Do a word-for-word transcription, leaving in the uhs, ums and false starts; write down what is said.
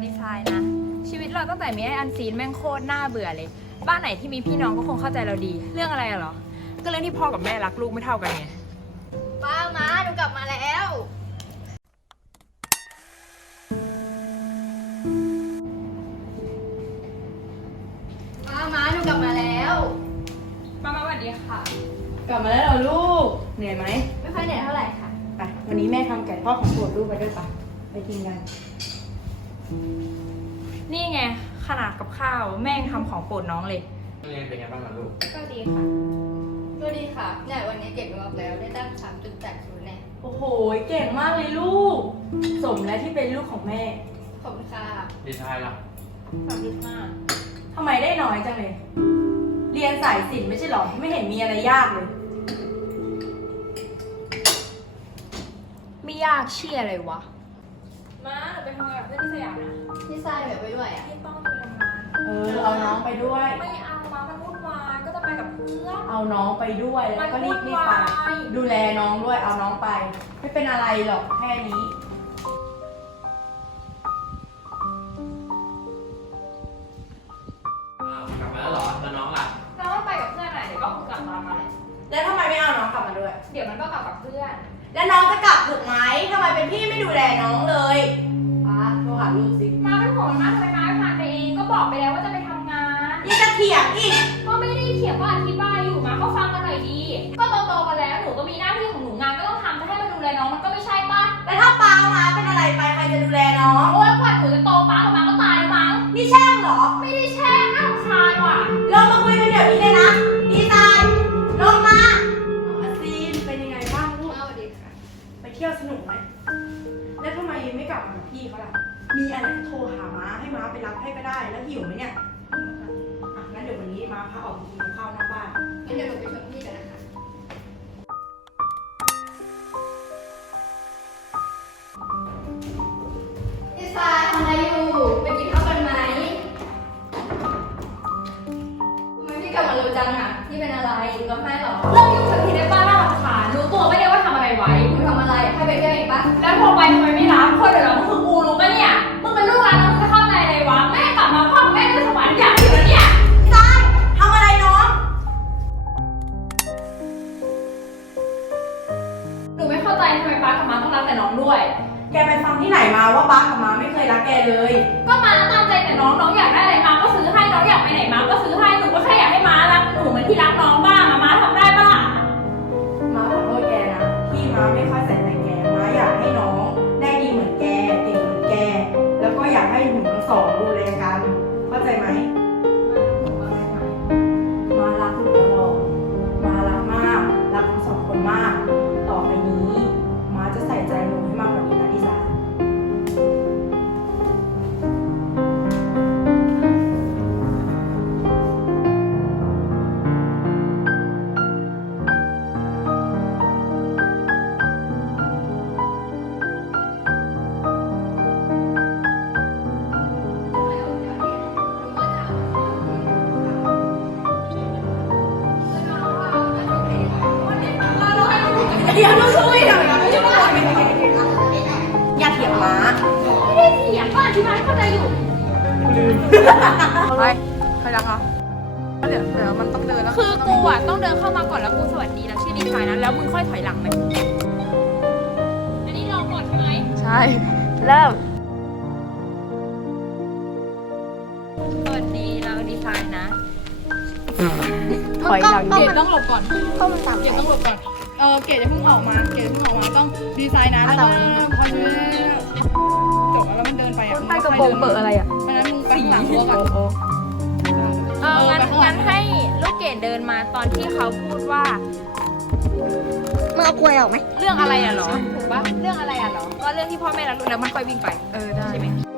ดีไซน์นะชีวิตเราตั้งแต่มีไออันซีนแม่งโคตรน่าเบื่อเลยบ้านไหนที่มีพี่น้องก็คงเข้าใจเราดีเรื่องอะไรอะเหรอก็เรื่องที่พ่อกับแม่รักลูกไม่เท่ากันไงป้ามาหนูกลับมาแล้วป้ามาหนูกลับมาแล้วมามาสวัสดีค่ะกลับมาแล้วเหรอลูกเหนื่อยไหมไม่ค่อยเหนื่อยเท่าไหร่ค่ะไปวันนี้แม่ทำไก่ทอดของโปรดลูกไปด้วยปะไปกินกันนี่ไงขนาดกับข้าวแม่งทำของโปรดน้องเลยเรียนเป็นไงบ้างล่ะลูกก็ดีค่ะก็ดีค่ะเนี่ยวันนี้เก็บรวมแล้วได้ตั้ง สามจุดแปดศูนย์ แน่โอ้โหเก่งมากเลยลูกสมแล้วที่เป็นลูกของแม่ขอบคุณค่ะดีไซน์ล่ะสามจุดห้าทำไมได้น้อยจังเลยเรียนสายศิลป์ไม่ใช่หรอไม่เห็นมีอะไรยากเลยไม่ยากเชี่ยอะไรวะมาเราไปทำงานกับเพื่อนที่สยามนะพี่ทรายแบบไปด้วยอ่ะไม่ต้องไปทำงานเออเอาน้องไปด้วยไม่เอามามันวุ่นวายก็จะไปกับเพื่อนเอาน้องไปด้วยแล้วก็รีบรีบไปมันวุ่นวายดูแลน้องด้วยเอาน้องไป ไม่เป็นอะไรหรอกแค่นี้อ้าวกลับมาแล้วเหรอแล้วน้องล่ะเราต้องไปกับเพื่อนหน่อยเดี๋ยวก็คงกลับมามาเลยแล้วทำไมไม่เอาน้องกลับมาด้วยเดี๋ยวมันก็กลับกับเพื่อนแล้วน้องจะกลับถูกไหมทำไมเป็นพี่ไม่ดูแลน้องเลยป้าโทรหาลูกสิมาเป็นห่วงมากทำไมมาไม่พาไปเองก็บอกไปแล้วว่าจะไปทำงานนี่จะเถียงอีกก็ไม่ได้เถียงก็อธิบายอยู่มาก็ฟังกันหน่อยดี ก็โตๆกันแล้วหนูก็มีหน้าที่ของหนูงานก็ต้องทำจะให้มาดูแลน้องมันก็ไม่ใช่ป่ะแล้วถ้าป้ามาเป็นอะไรไปใครจะดูแลน้องโอ๊ยกว่าหนูจะโตป้ากับมาก็ตายแล้วมั้งนี่แช่งเหรอไม่ได้แช่งน่ารำคาญว่ะลงมาคุยกันเดี๋ยวนี้เลยนะดีไซน์ลงมาอาซีนเป็นยังไงบ้างลูกสวัสดีค่ะไปเที่ยวสนุกไหมแล้วทำไมไม่กลับมากับพี่เขาล่ะมีอะไรก็โทรหาม้าให้ม้าไปรับให้ก็ได้แล้วหิวไหมเนี่ยอ่ะงั้นเดี๋ยววันนี้ม้าพาออกไปกินข้าวนอกบ้านงั้นเดี๋ยวหนูไปชวนพี่กันนะคะ พี่ทรายทำอะไรอยู่ไปกินข้าวกันไหมทำไมพี่กลับมาเร็วจังอ่ะพี่เป็นอะไรร้องไห้เหรอเรื่องยุ่งสักทีได้ป้าน่ารำคาญรู้ตัวไม่ได้ว่าทำอะไรไว้หนูทำอะไรให้ไปเที่ยวเองปะแล้วโทรไปทำไมไม่รับคนเดี๋ยวเราคือกูรู้ปะเนี่ย มึงเป็นลูกรักแล้วมึงจะเข้าใจอะไรวะ แม่กลับมาพ่อแม่จะสวรรค์อยากอยู่แล้วเนี่ยดีไซน์ทำอะไรน้องหนูไม่เข้าใจทำไมป้ากับมาต้องรักแต่น้องด้วยแกไปฟังที่ไหนมาว่าป้ากับม้าไม่เคยรักแกเลยก็มาตามใจแต่น้องน้องอยากได้อะไรมาก็ซื้อให้น้องอยากไปไหนมาก็ซื้อให้หนูก็แค่อยากให้ม้ารักหนูเหมือนที่รักน้องบ้างอะม้าทำได้ปะล่ะม้าขอโทษแกนะที่ม้าไม่ค่อยใส่ใจแกม้าอยากให้น้องได้ดีเหมือนแกเก่งเหมือนแก แล้วก็อยากให้หนูทั้งสองดูแลกันเข้าใจไหมม้ารักหนูตลอดม้ารักมากรักทั้งสองคนมาก ต่อไปนี้ม้าจะใส่ใจหนูให้มากกว่านี้นะดิสา เดี๋ยวเราช่วยหน่อยนะไม่ใช่ว่าอย่าเถียงม้าไม่ได้เถียงก็อธิบายเข้าใจอยู่ไปใครรักคะเดี๋ยวเดี๋ยวมันต้องเดินแล้วคือกูอ่ะต้องเดินเข้ามาก่อนแล้วกูสวัสดีแล้วชื่อดีไซน์นะแล้วมึงค่อยถอยหลังไหมอันนี้ลองก่อนใช่ไหมใช่ เริ่มสวัสดีเราดีไซน์นะถอยหลังเกดต้องหลบก่อนก็มันต่ำเกดต้องหลบก่อน เออเกดจะเพิ่งออกมา เกดจะเพิ่งออกมาต้องดีไซน์นะแล้วก็พอช่วยจบแล้วมันเดินไปอ่ะใต้กระโปรงเปิดอะไรอ่ะเพราะฉะนั้นมึงไปข้างหลังรั้วก่อนเอองั้นงั้นให้ลูกเกดเดินมาตอนที่เขาพูดว่ามึงเอากล้วยออกไหมเรื่องอะไรอ่ะเหรอถูกปะเรื่องอะไรอ่ะเหรอก็เรื่องที่พ่อแม่รักลูกแล้วมันค่อยวิ่งไปเออ ได้ใช่ไหม